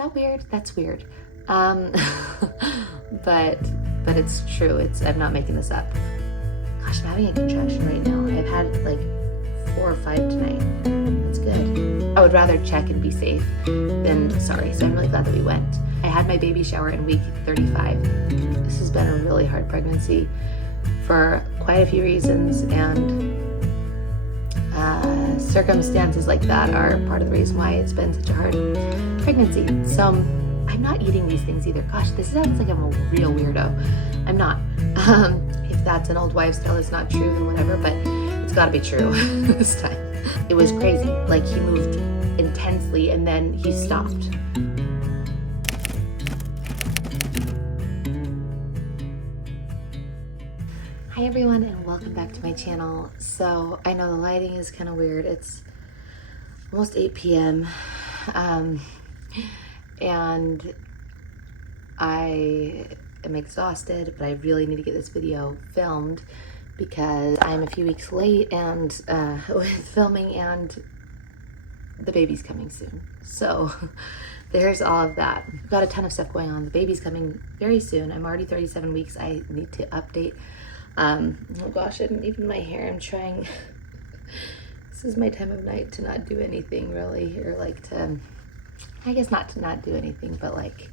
that weird? That's weird. But it's true. I'm not making this up. Gosh, I'm having a contraction right now. I've had like 4 or 5 tonight. That's good. I would rather check and be safe than sorry. So I'm really glad that we went. I had my baby shower in week 35. This has been a really hard pregnancy for quite a few reasons, and circumstances like that are part of the reason why it's been such a hard pregnancy. So I'm not eating these things either. Gosh, this sounds like I'm a real weirdo. I'm not. If that's an old wives' tale, it's not true, then whatever, but it's gotta be true this time. It was crazy. Like, he moved intensely and then he stopped. Hi everyone, and welcome back to my channel. So I know the lighting is kind of weird. It's almost 8 p.m. And I am exhausted, but I really need to get this video filmed because I'm a few weeks late and with filming, and the baby's coming soon. So there's all of that. I've got a ton of stuff going on. The baby's coming very soon. I'm already 37 weeks. I need to update. Oh gosh, and even my hair, I'm trying. This is my time of night to not do anything really, or like to, I guess not to not do anything, but like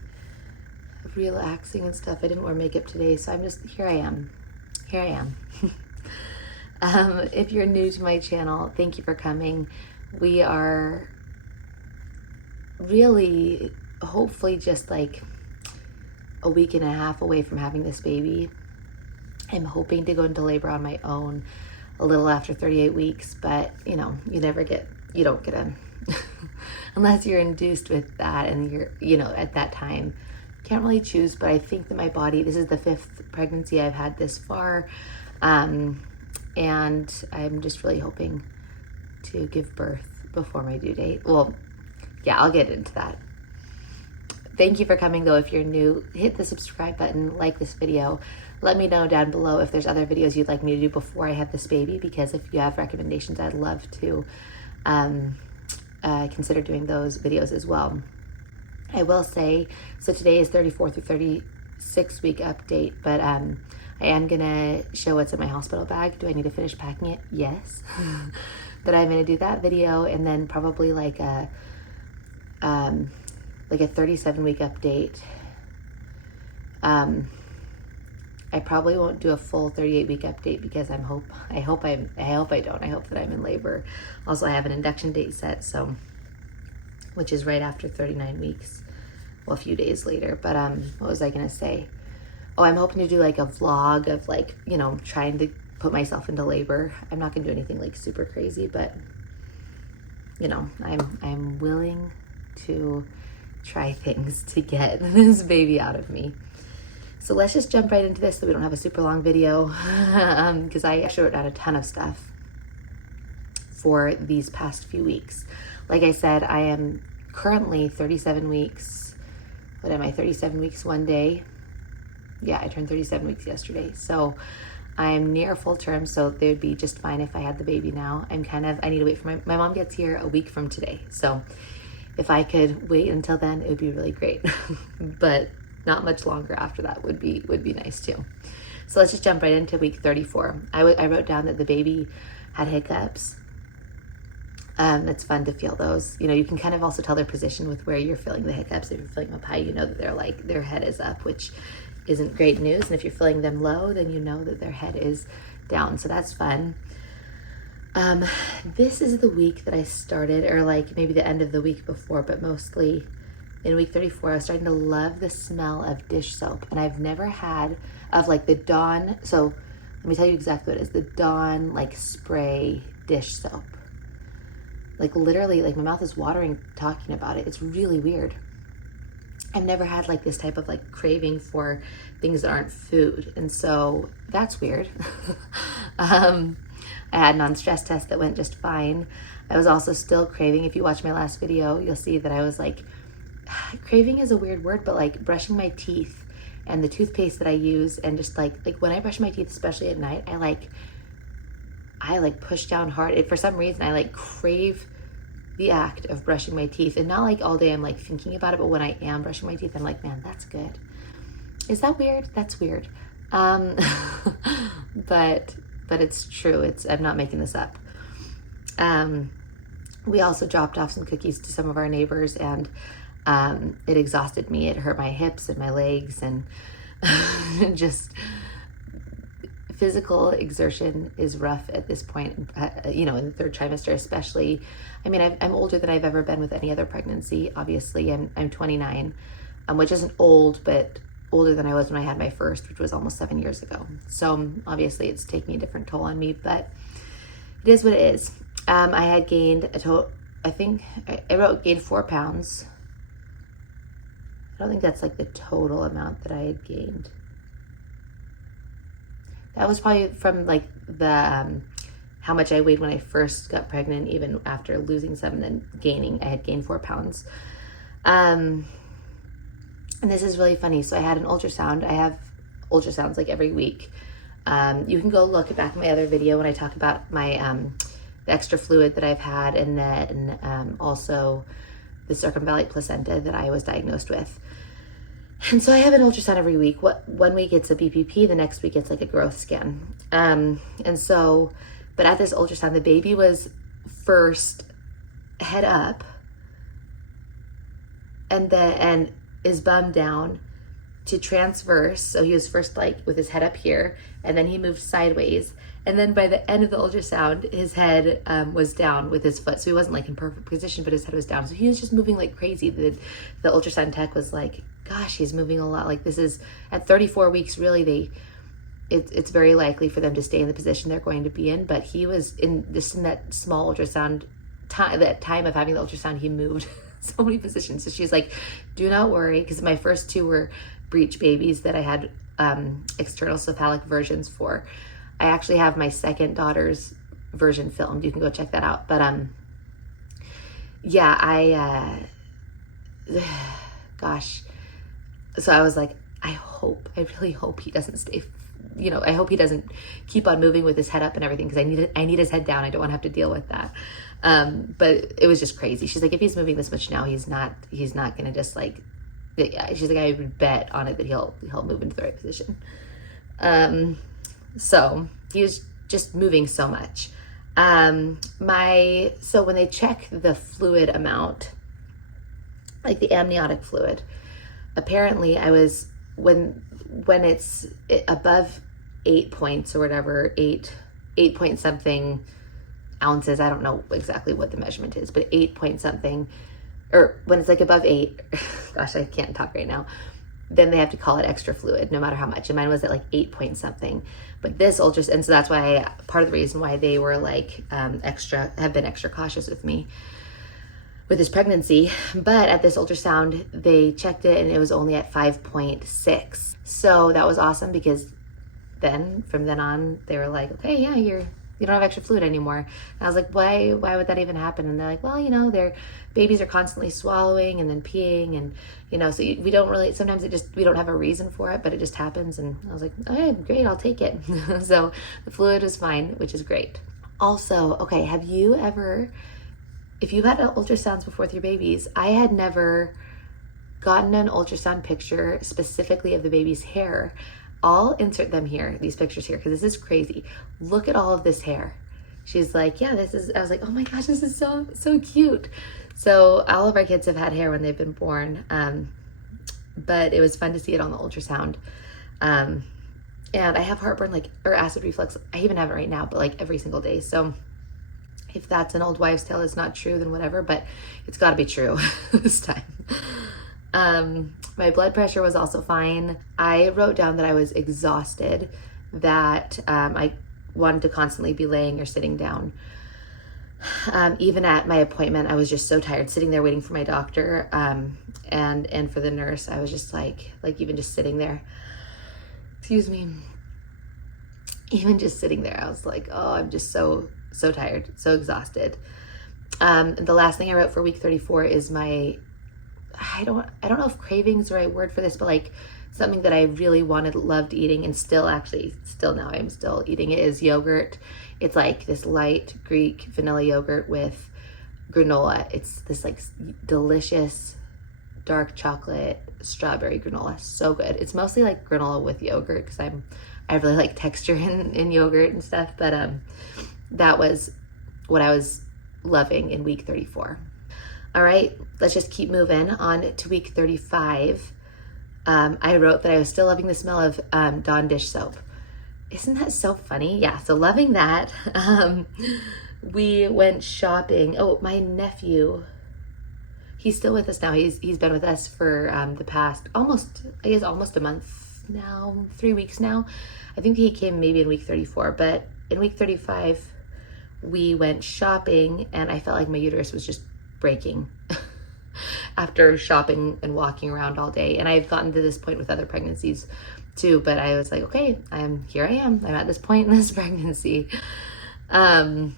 relaxing and stuff. I didn't wear makeup today, so I'm just, here I am. If you're new to my channel, thank you for coming. We are really, hopefully just like a week and a half away from having this baby. I'm hoping to go into labor on my own a little after 38 weeks, but you know, you don't get in unless you're induced with that, and you're, at that time, can't really choose. But I think that my body, this is the 5th pregnancy I've had this far, and I'm just really hoping to give birth before my due date. Well, yeah, I'll get into that. Thank you for coming though. If you're new, hit the subscribe button, like this video. Let me know down below if there's other videos you'd like me to do before I have this baby, because if you have recommendations, I'd love to consider doing those videos as well. I will say, so today is 34 through 36 week update, but I am gonna show what's in my hospital bag. Do I need to finish packing it? Yes. But I'm gonna do that video, and then probably like a 37 week update. I probably won't do a full 38 week update because I hope that I'm in labor. Also, I have an induction date set, so, which is right after 39 weeks, well, a few days later. But what was I gonna say? Oh, I'm hoping to do like a vlog of like, trying to put myself into labor. I'm not gonna do anything like super crazy, but I'm willing to try things to get this baby out of me. So let's just jump right into this so we don't have a super long video, because I actually wrote down a ton of stuff for these past few weeks. Like I said, I am currently 37 weeks. What am I, 37 weeks one day? Yeah, I turned 37 weeks yesterday. So I'm near full term, so they would be just fine if I had the baby now. I need to wait for my mom gets here a week from today. So if I could wait until then, it would be really great. But not much longer after that would be nice too. So let's just jump right into week 34. I wrote down that the baby had hiccups. It's fun to feel those. You can kind of also tell their position with where you're feeling the hiccups. If you're feeling them high, that they're like, their head is up, which isn't great news. And if you're feeling them low, then you know that their head is down. So that's fun. This is the week that I started, or like maybe the end of the week before, but mostly in week 34, I was starting to love the smell of dish soap. And I've never had of like the Dawn. So let me tell you exactly what it is. The Dawn like spray dish soap. Like literally, like my mouth is watering talking about it. It's really weird. I've never had like this type of like craving for things that aren't food. And so that's weird. I had a non-stress test that went just fine. I was also still craving. If you watch my last video, you'll see that I was like, craving is a weird word, but like brushing my teeth and the toothpaste that I use, and just like when I brush my teeth, especially at night, I like push down hard. For some reason, I like crave the act of brushing my teeth, and not like all day I'm like thinking about it, but when I am brushing my teeth, I'm like, man, that's good. Is that weird? That's weird. But it's true. I'm not making this up. We also dropped off some cookies to some of our neighbors, and it exhausted me. It hurt my hips and my legs, and just physical exertion is rough at this point, in the third trimester especially. I mean, I'm older than I've ever been with any other pregnancy. Obviously, I'm 29, which isn't old, but older than I was when I had my first, which was almost 7 years ago. So obviously it's taking a different toll on me, but it is what it is. I had gained a total, I think I gained 4 pounds. I don't think that's like the total amount that I had gained. That was probably from like the, how much I weighed when I first got pregnant, even after losing some and then gaining, I had gained 4 pounds. And this is really funny. So I had an ultrasound. I have ultrasounds like every week. You can go look back at my other video when I talk about my, the extra fluid that I've had, and then also the circumvallate placenta that I was diagnosed with. And so I have an ultrasound every week. One week it's a BPP, the next week it's like a growth scan. And so, but at this ultrasound, the baby was first head up, and is bummed down to transverse. So he was first like with his head up here, and then he moved sideways. And then by the end of the ultrasound, his head was down with his foot. So he wasn't like in perfect position, but his head was down. So he was just moving like crazy. The ultrasound tech was like, gosh, he's moving a lot. Like, this is at 34 weeks, really, it's very likely for them to stay in the position they're going to be in. But he was in that small ultrasound time, that time of having the ultrasound, he moved so many positions. So she's like, do not worry, because my first 2 were breech babies that I had external cephalic versions for. I actually have my second daughter's version filmed. You can go check that out. But yeah, gosh. So I was like, I really hope he doesn't stay, I hope he doesn't keep on moving with his head up and everything, because I need his head down. I don't want to have to deal with that. But it was just crazy. She's like, if he's moving this much now, he's not going to just like, she's like, I would bet on it that he'll move into the right position. So he was just moving so much. So when they check the fluid amount, like the amniotic fluid, apparently I was, when it's above 8 points or whatever, 8 point something ounces, I don't know exactly what the measurement is, but 8 point something, or when it's like above 8, gosh, I can't talk right now, then they have to call it extra fluid, no matter how much. And mine was at like 8 point something. But this ultrasound, and so that's why, part of the reason why they were like have been extra cautious with me with this pregnancy. But at this ultrasound, they checked it and it was only at 5.6. So that was awesome, because then from then on, they were like, okay, yeah, you don't have extra fluid anymore. And I was like, why would that even happen? And they're like, well, their babies are constantly swallowing and then peeing, and so we don't really, sometimes we don't have a reason for it, but it just happens. And I was like, okay, great, I'll take it. So the fluid was fine, which is great. Also, okay, have you ever, if you've had ultrasounds before with your babies, I had never gotten an ultrasound picture specifically of the baby's hair. I'll insert them here, these pictures here, because this is crazy. Look at all of this hair. She's like, yeah, I was like, oh my gosh, this is so cute. So all of our kids have had hair when they've been born, but it was fun to see it on the ultrasound. And I have heartburn, or acid reflux. I even have it right now, but like every single day. So if that's an old wives' tale, it's not true, then whatever, but it's got to be true this time. My blood pressure was also fine. I wrote down that I was exhausted, that I wanted to constantly be laying or sitting down. Even at my appointment, I was just so tired sitting there waiting for my doctor, and for the nurse. I was just like even just sitting there, excuse me, even just sitting there, I was like, oh, I'm just so tired, so exhausted. The last thing I wrote for week 34 is I don't know if craving is the right word for this, but like something that I really loved eating, and still now I'm still eating it, is yogurt. It's like this light Greek vanilla yogurt with granola. It's this like delicious dark chocolate strawberry granola. So good. It's mostly like granola with yogurt because I really like texture in yogurt and stuff. But that was what I was loving in week 34. All right, let's just keep moving on to week 35. I wrote that I was still loving the smell of Dawn dish soap. Isn't that so funny? Yeah, so loving that. We went shopping. Oh, my nephew, he's still with us now. He's been with us for the past almost a month now, 3 weeks now. I think he came maybe in week 34, but in week 35, we went shopping and I felt like my uterus was just breaking after shopping and walking around all day. And I've gotten to this point with other pregnancies too, but I was like, okay, I'm at this point in this pregnancy. I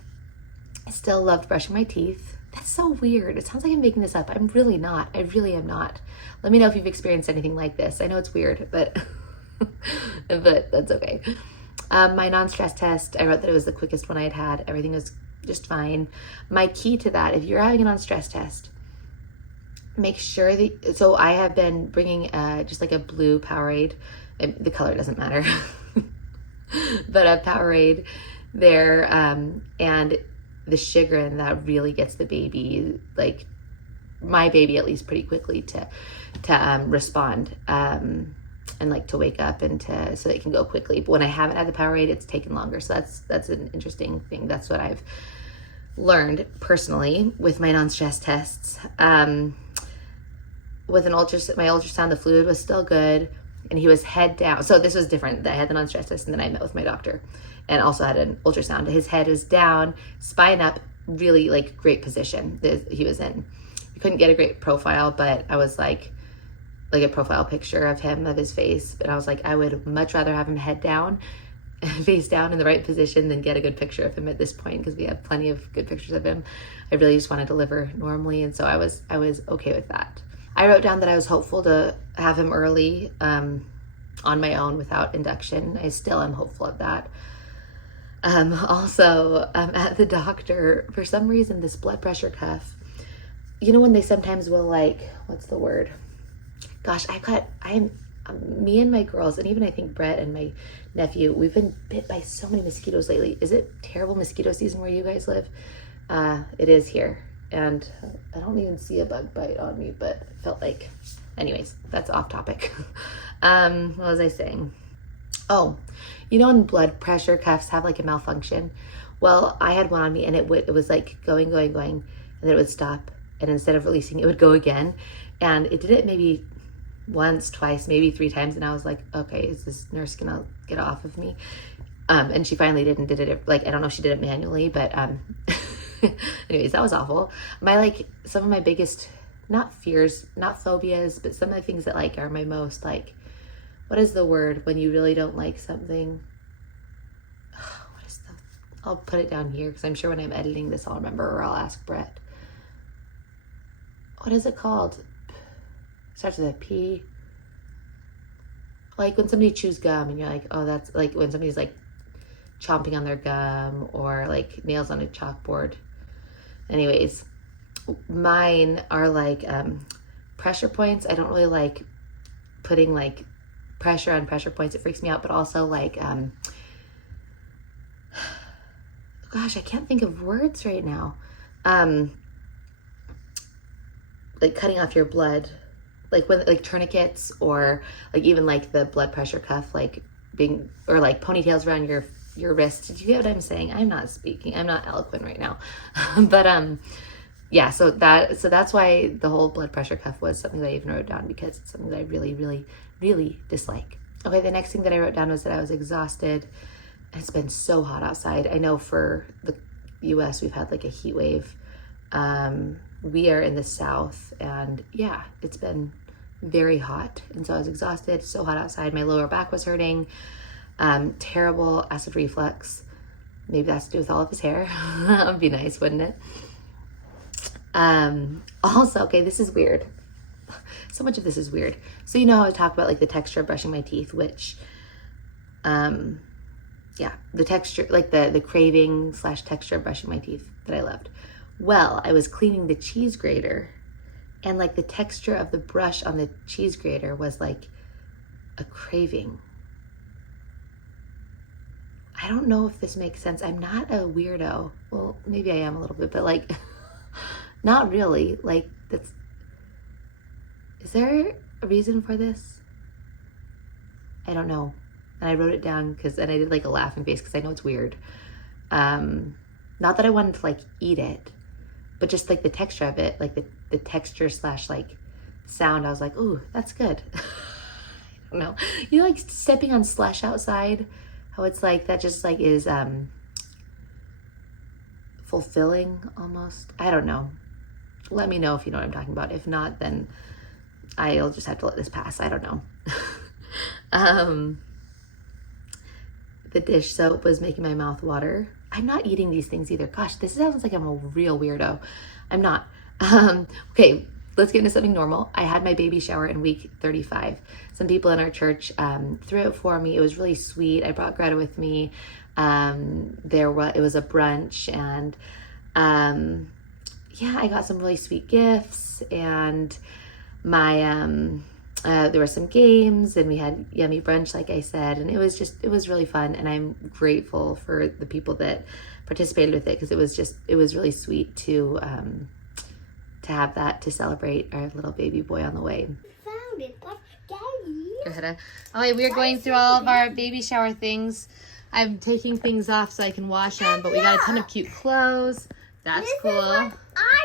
still loved brushing my teeth. That's so weird. It sounds like I'm making this up. I'm really not. I really am not. Let me know if you've experienced anything like this. I know it's weird, but but that's okay. My non-stress test, I wrote that it was the quickest one I had had. Everything was just fine. My key to that, if you're having a non-stress test, make sure that, so I have been bringing just like a blue Powerade. The color doesn't matter, but a Powerade there, and the sugar in that really gets the baby, like my baby at least, pretty quickly to respond and like to wake up and so it can go quickly. But when I haven't had the Powerade, it's taken longer. So that's an interesting thing. That's what I've learned personally with my non-stress tests. With my ultrasound, the fluid was still good and he was head down. So this was different. I had the non-stress test and then I met with my doctor and also had an ultrasound. His head was down, spine up, really like great position that he was in. We couldn't get a great profile, but I was like a profile picture of him, of his face. But I was like, I would much rather have him head down, face down in the right position than get a good picture of him at this point because we have plenty of good pictures of him. I really just want to deliver normally. And so I was okay with that. I wrote down that I was hopeful to have him early on my own without induction. I still am hopeful of that. Also, at the doctor, for some reason, this blood pressure cuff, you know, when they sometimes will like, what's the word? Gosh, me and my girls, and even I think Brett and my nephew, we've been bit by so many mosquitoes lately. Is it terrible mosquito season where you guys live? It is here. And I don't even see a bug bite on me, but it felt like, anyways, that's off topic. What was I saying? Oh, you know, when blood pressure cuffs have like a malfunction. Well, I had one on me and it was like going, and then it would stop. And instead of releasing, it would go again. And it did it maybe once, twice, maybe 3 times. And I was like, okay, is this nurse gonna get off of me? And she finally did and did it. Like, I don't know if she did it manually, but anyways, that was awful. Some of my biggest, not fears, not phobias, but some of the things that like are my most like, what is the word when you really don't like something? I'll put it down here because I'm sure when I'm editing this, I'll remember, or I'll ask Brett. What is it called? Starts with a P. Like when somebody chews gum and you're like, oh, that's like when somebody's like chomping on their gum or like nails on a chalkboard. Anyways, mine are like pressure points. I don't really like putting like pressure on pressure points. It freaks me out, but also like, gosh, I can't think of words right now. Like cutting off your blood, like when like tourniquets or like even like the blood pressure cuff, like being, or like ponytails around your wrist. Did you get what I'm saying? I'm not eloquent right now. But yeah, so that's why the whole blood pressure cuff was something that I even wrote down because it's something that I really, really, really dislike. Okay, the next thing that I wrote down was that I was exhausted. It's been so hot outside. I know for the US we've had like a heat wave. We are in the South and yeah, it's been very hot. And so I was exhausted, so hot outside. My lower back was hurting. Terrible acid reflux. Maybe that's to do with all of his hair. That would be nice, wouldn't it? Also, okay, this is weird. So much of this is weird. So you know how I talk about like the texture of brushing my teeth, which, yeah, the texture, like the craving / texture of brushing my teeth that I loved. Well, I was cleaning the cheese grater, and like the texture of the brush on the cheese grater was like a craving. I don't know if this makes sense. I'm not a weirdo. Well, maybe I am a little bit, but like, not really. Like, is there a reason for this? I don't know. And I wrote it down and I did like a laughing face because I know it's weird. Not that I wanted to like eat it, but just like the texture of it, like the texture / like sound. I was like, ooh, that's good. I don't know. You know, like stepping on slush outside, how it's like, that just like is fulfilling almost. I don't know. Let me know if you know what I'm talking about. If not, then I'll just have to let this pass. I don't know. The dish soap was making my mouth water. I'm not eating these things either. Gosh, this sounds like I'm a real weirdo. I'm not. Okay, let's get into something normal. I had my baby shower in week 35. Some people in our church threw it for me. It was really sweet. I brought Greta with me. It was a brunch, and yeah, I got some really sweet gifts, and there were some games, and we had yummy brunch, like I said, and it was really fun, and I'm grateful for the people that participated with it, because it was really sweet to have that to celebrate our little baby boy on the way. Found it, but Daddy. Go ahead. Oh, wait, we're going through all of our baby shower things. I'm taking things off so I can wash them, but we got a ton of cute clothes. That's cool. I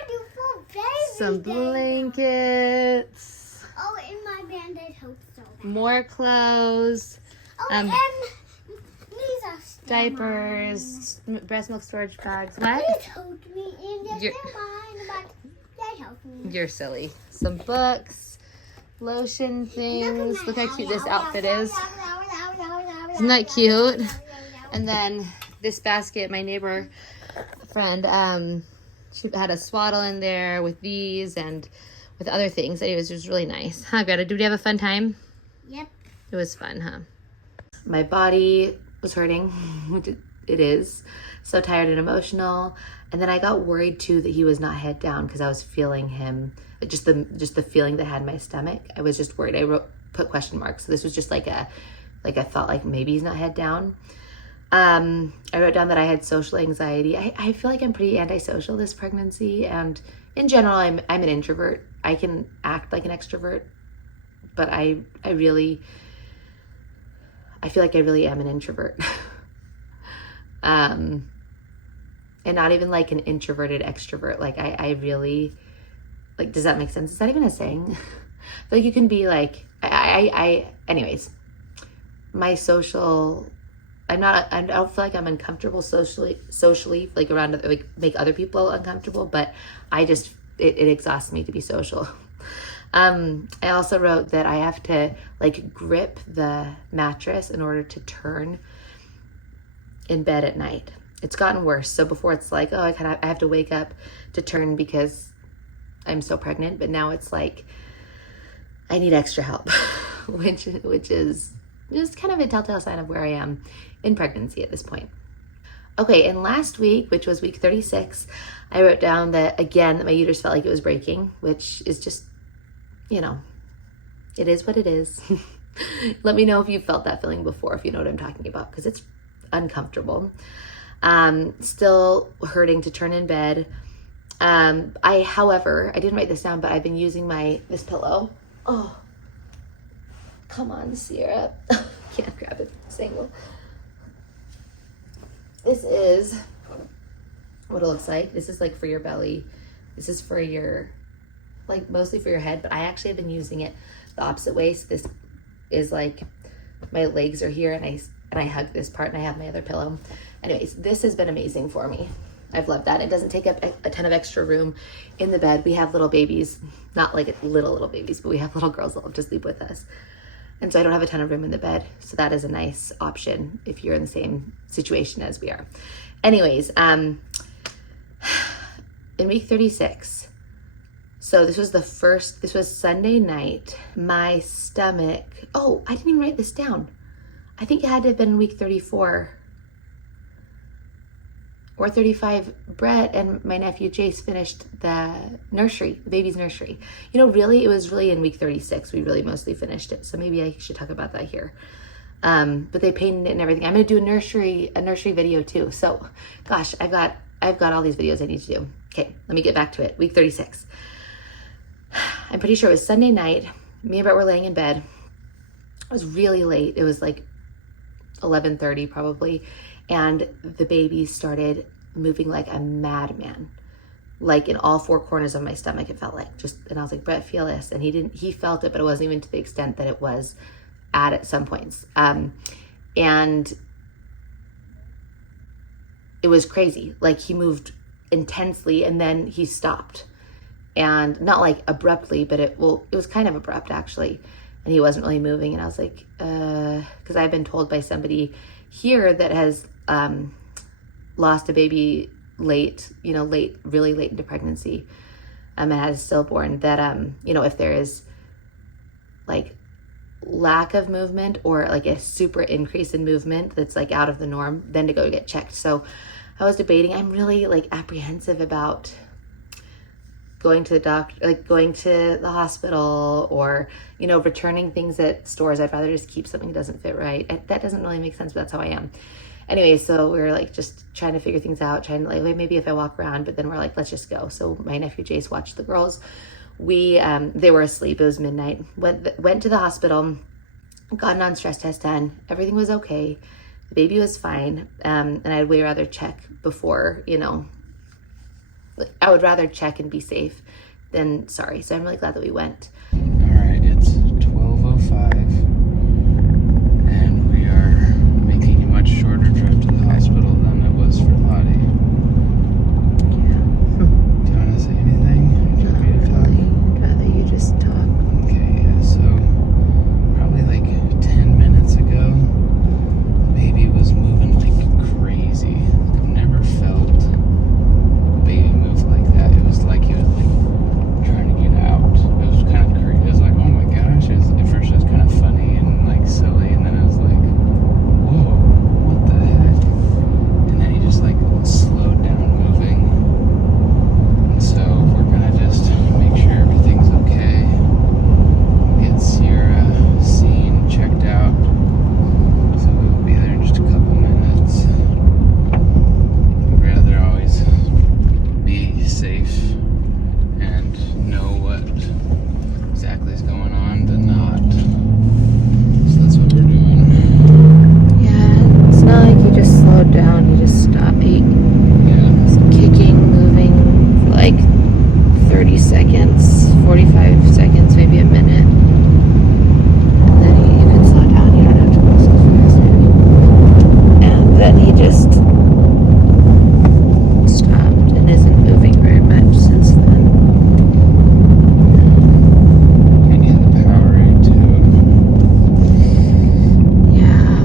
do for baby. Some blankets. Oh, in my bandage xoxo. More clothes. Oh, and these are Diapers. Breast milk storage bags. What? Please hold me in the mine, but they help me. You're silly. Some books. Lotion things. Look how cute this outfit is. Isn't that cute? And then this basket, my neighbor friend, she had a swaddle in there with these and with other things. Anyways, it was really nice. Huh, Greta? Did we have a fun time? Yep. It was fun, huh? My body was hurting, which it is. So tired and emotional. And then I got worried too that he was not head down, because I was feeling him, just the feeling that had in my stomach. I was just worried. I put question marks. So this was just like a thought, like maybe he's not head down. I wrote down that I had social anxiety. I feel like I'm pretty antisocial this pregnancy, and in general, I'm an introvert. I can act like an extrovert, but I feel like I really am an introvert. And not even like an introverted extrovert. Like I really, like, does that make sense? Is that even a saying? Like you can be like, anyways, my social, I don't feel like I'm uncomfortable socially, like around, like make other people uncomfortable, but it exhausts me to be social. I also wrote that I have to like grip the mattress in order to turn in bed at night. It's gotten worse. So before it's like, oh, I have to wake up to turn because I'm so pregnant, but now it's like I need extra help, which is just kind of a telltale sign of where I am in pregnancy at this point. Okay, and last week, which was week 36, I wrote down that my uterus felt like it was breaking, which is just, it is what it is. Let me know if you felt that feeling before, if you know what I'm talking about, because it's uncomfortable. Still hurting to turn in bed. However, I didn't write this down, but I've been using this pillow. Oh, come on, Sierra. Can't grab it from this angle. This is what it looks like. This is like for your belly. This is for your, like mostly for your head, but I actually have been using it the opposite way. So this is like, my legs are here, and I hug this part, and I have my other pillow. Anyways, this has been amazing for me. I've loved that. It doesn't take up a ton of extra room in the bed. We have little babies, not like little babies, but we have little girls that love to sleep with us. And so I don't have a ton of room in the bed. So that is a nice option if you're in the same situation as we are. Anyways, in week 36, so this was Sunday night, my stomach, oh, I didn't even write this down. I think it had to have been week 34. 4:35, Brett and my nephew Jace finished the nursery, the baby's nursery. You know, really, it was really in week 36. We really mostly finished it. So maybe I should talk about that here. But they painted it and everything. I'm going to do a nursery video too. So gosh, I've got all these videos I need to do. Okay, let me get back to it. Week 36. I'm pretty sure it was Sunday night. Me and Brett were laying in bed. It was really late. It was like 11:30 probably. And the baby started moving like a madman, like in all four corners of my stomach, it felt like. And I was like, Brett, feel this. And he felt it, but it wasn't even to the extent that it was at some points. And it was crazy. Like he moved intensely and then he stopped. And not like abruptly, but it was kind of abrupt actually. And he wasn't really moving. And I was like, because I've been told by somebody here that has lost a baby late, really late into pregnancy, and has a stillborn, that, if there is like lack of movement or like a super increase in movement that's like out of the norm, then to go get checked. So I was debating. I'm really like apprehensive about going to the doctor, like going to the hospital, or, returning things at stores. I'd rather just keep something that doesn't fit right. That doesn't really make sense, but that's how I am. Anyway, so we were like just trying to figure things out, trying to like, maybe if I walk around, but then we're like, let's just go. So my nephew Jace watched the girls. They were asleep. It was midnight. Went to the hospital, got a non-stress test done. Everything was okay. The baby was fine. And I'd way rather check before, I would rather check and be safe than sorry. So I'm really glad that we went. All right, it's 12:05, and we are making a much shorter trip to the hospital than it was for Lottie. Do you want to say anything? Do you want me to talk? I'd rather you just talk. Okay, yeah, so probably like 10 minutes ago, the baby was moving like crazy. I've never felt a baby move like that. It was like he was like trying to get out. It was kind of crazy. It was like, oh my gosh. At first it was kind of funny and like silly, and then I was like, whoa, what the heck? And then he just like slowed down moving. And so we're gonna just make sure everything's okay. Get Sierra seen, checked out. So we'll be there in just a couple minutes. I'd rather always be safe and know what exactly is going on than not. So that's what we're doing. Yeah, it's not like you just slowed down, you just stopped. He Yeah. was kicking, moving for like 30 seconds, 45 seconds, maybe a minute. And then you can slow down, you don't have to go so fast. And then he just stopped and isn't moving very much since then. And you have the Powerade too. Yeah.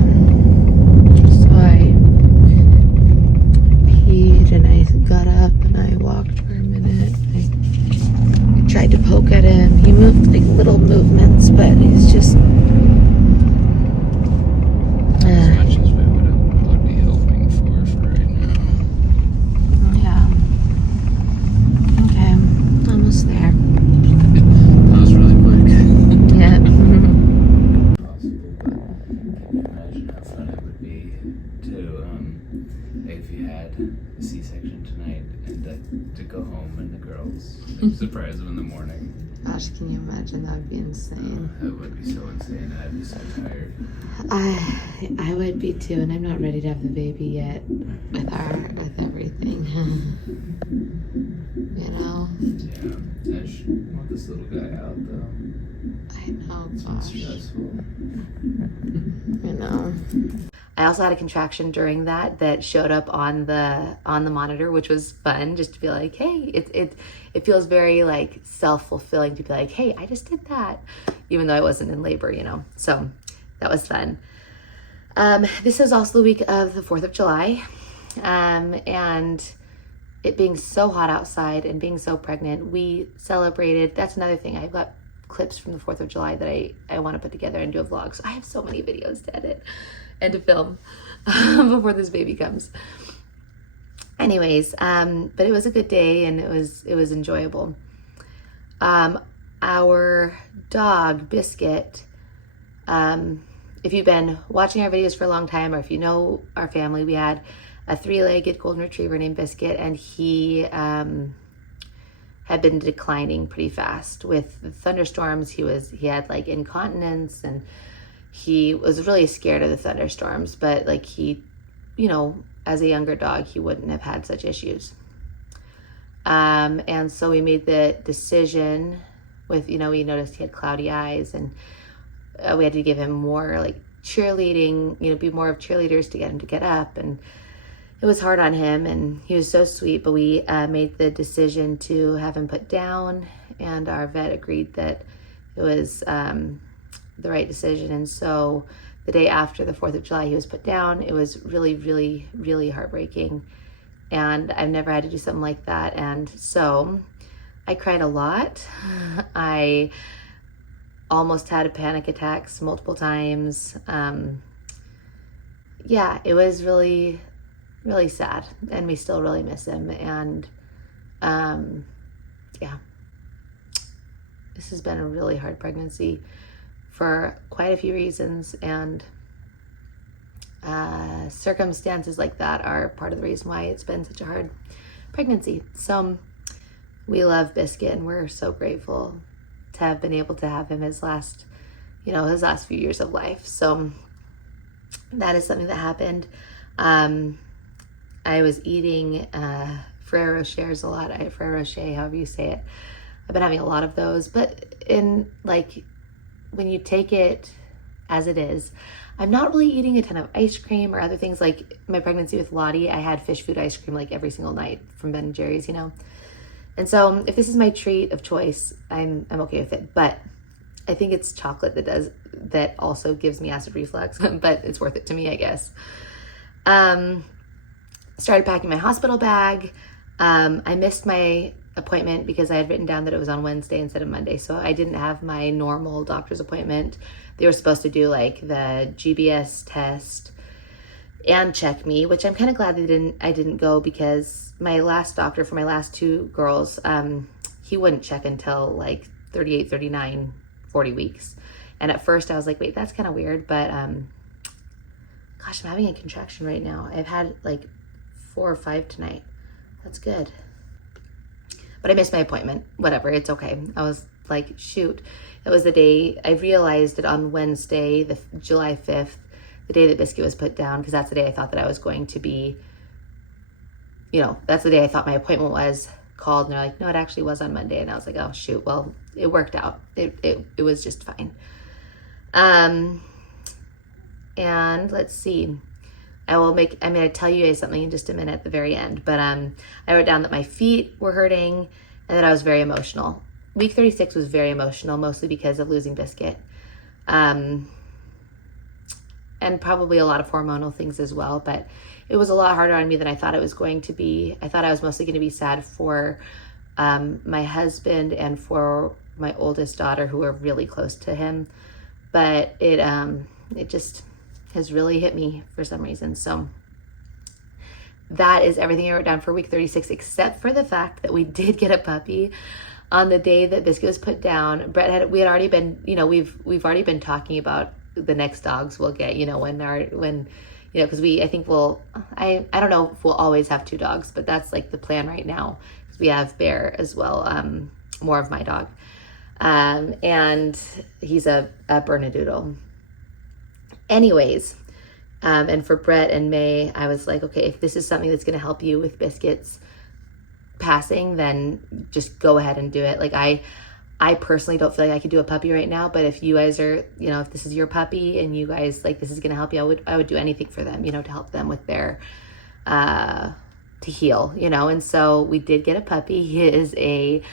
So I peed and I got up and I walked for a minute. I tried to poke at him. He moved like little movements, but he's just As much as we would be hoping for right now. yeah. Okay, almost there. That was really quick. Yeah. Imagine how fun it would be to, if you had a C-section tonight and to go home and the girls surprise them in the morning. Gosh, can you imagine? That would be insane. That would be so insane. I'd be so tired. I would be too, and I'm not ready to have the baby yet with everything. Yeah. I just want this little guy out though. I know, It's been gosh. stressful. I know. I also had a contraction during that showed up on the monitor, which was fun, just to be like, hey, it feels very like self-fulfilling to be like, hey, I just did that, even though I wasn't in labor, so that was fun. This is also the week of the 4th of July, and it being so hot outside and being so pregnant, we celebrated. That's another thing. I've got clips from the 4th of July that I want to put together and do a vlog. So I have so many videos to edit and to film before this baby comes. anyways, but it was a good day and it was enjoyable. Our dog Biscuit, if you've been watching our videos for a long time, or if you know our family, we had a 3-legged golden retriever named Biscuit, and he had been declining pretty fast with the thunderstorms. He had like incontinence, and he was really scared of the thunderstorms, but like he, as a younger dog, he wouldn't have had such issues. And so we made the decision with, we noticed he had cloudy eyes, and we had to give him more like cheerleading, be more of cheerleaders to get him to get up. And it was hard on him, and he was so sweet, but we made the decision to have him put down, and our vet agreed that it was the right decision. And so the day after the 4th of July, he was put down. It was really, really, really heartbreaking. And I've never had to do something like that. And so I cried a lot. I almost had panic attacks multiple times. Yeah, it was really, really sad. And we still really miss him. And yeah, this has been a really hard pregnancy for quite a few reasons, and circumstances like that are part of the reason why it's been such a hard pregnancy. So we love Biscuit, and we're so grateful to have been able to have him his last few years of life. So that is something that happened. I was eating Ferrero Rochers a lot. Ferrero Rocher, however you say it. I've been having a lot of those, but when you take it as it is, I'm not really eating a ton of ice cream or other things. Like my pregnancy with Lottie, I had fish food ice cream like every single night from Ben & Jerry's, And so if this is my treat of choice, I'm okay with it. But I think it's chocolate that also gives me acid reflux, but it's worth it to me, I guess. Started packing my hospital bag. I missed my appointment because I had written down that it was on Wednesday instead of Monday, so I didn't have my normal doctor's appointment. They were supposed to do like the GBS test and check me, which I'm kind of glad I didn't go, because my last doctor for my last 2 girls, he wouldn't check until like 38, 39, 40 weeks. And at first I was like, wait, that's kind of weird, but gosh, I'm having a contraction right now. I've had like 4 or 5 tonight. That's good. But I missed my appointment. Whatever, it's okay. I was like, shoot. It was the day, I realized it on Wednesday, the July 5th, the day that Biscuit was put down, because that's the day I thought that I was going to be, that's the day I thought my appointment was called. And they're like, no, it actually was on Monday. And I was like, oh, shoot. Well, it worked out. It was just fine. And let's see. I'm going to tell you guys something in just a minute at the very end, but I wrote down that my feet were hurting and that I was very emotional. Week 36 was very emotional, mostly because of losing Biscuit. And probably a lot of hormonal things as well, but it was a lot harder on me than I thought it was going to be. I thought I was mostly going to be sad for my husband and for my oldest daughter, who are really close to him, but it just has really hit me for some reason. So that is everything I wrote down for week 36, except for the fact that we did get a puppy on the day that Biscuit was put down. We had already been, we've already been talking about the next dogs we'll get, because I don't know if we'll always have 2 dogs, but that's like the plan right now, because we have Bear as well, more of my dog. And he's a Bernedoodle. Anyways, and for Brett and May, I was like, okay, if this is something that's going to help you with Biscuit's passing, then just go ahead and do it. Like I personally don't feel like I could do a puppy right now, but if you guys are, if this is your puppy and you guys like this is going to help you, I would do anything for them, to help them with their to heal, and so we did get a puppy. He is a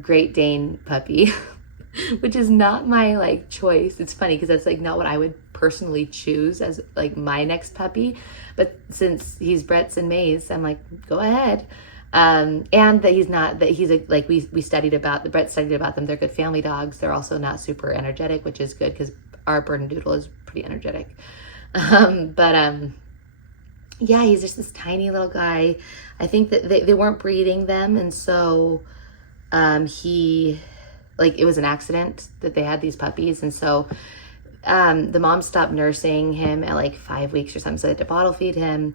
Great Dane puppy. Which is not my choice. It's funny because that's not what I would personally choose as my next puppy, but since he's Brett's and May's, I'm like, go ahead. And that we studied about Brett studied about them. They're good family dogs. They're also not super energetic, which is good because our Bernedoodle is pretty energetic. yeah, he's just this tiny little guy. I think that they weren't breeding them, and so he, like, it was an accident that they had these puppies, and so the mom stopped nursing him at like 5 weeks or something, so they had to bottle feed him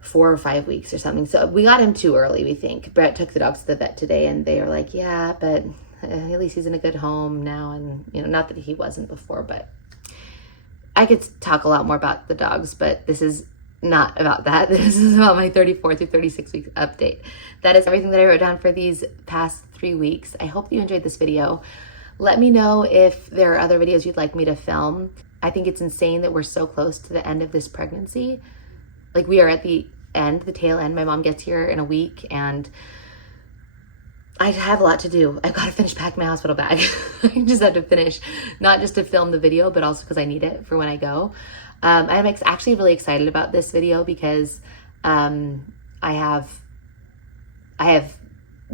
4 or 5 weeks or something. So we got him too early, we think. Brett took the dogs to the vet today, and they were like, yeah, but at least he's in a good home now. And, you know, not that he wasn't before, but I could talk a lot more about the dogs, but this is not about that. This is about my 34 through 36 weeks update. That is everything that I wrote down for these past 3 weeks. I hope you enjoyed this video. Let me know if there are other videos you'd like me to film. I think it's insane that we're so close to the end of this pregnancy. Like, we are at the end, the tail end. My mom gets here in a week, and I have a lot to do. I've got to finish packing my hospital bag. I just have to finish, not just to film the video, but also because I need it for when I go. I'm actually really excited about this video because I have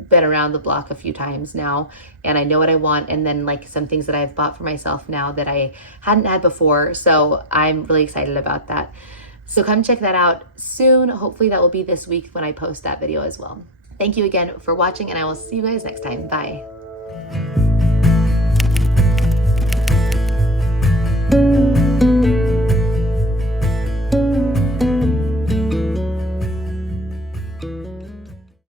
been around the block a few times now, and I know what I want, and then like some things that I've bought for myself now that I hadn't had before. So I'm really excited about that. So come check that out soon. Hopefully that will be this week when I post that video as well. Thank you again for watching, and I will see you guys next time. Bye.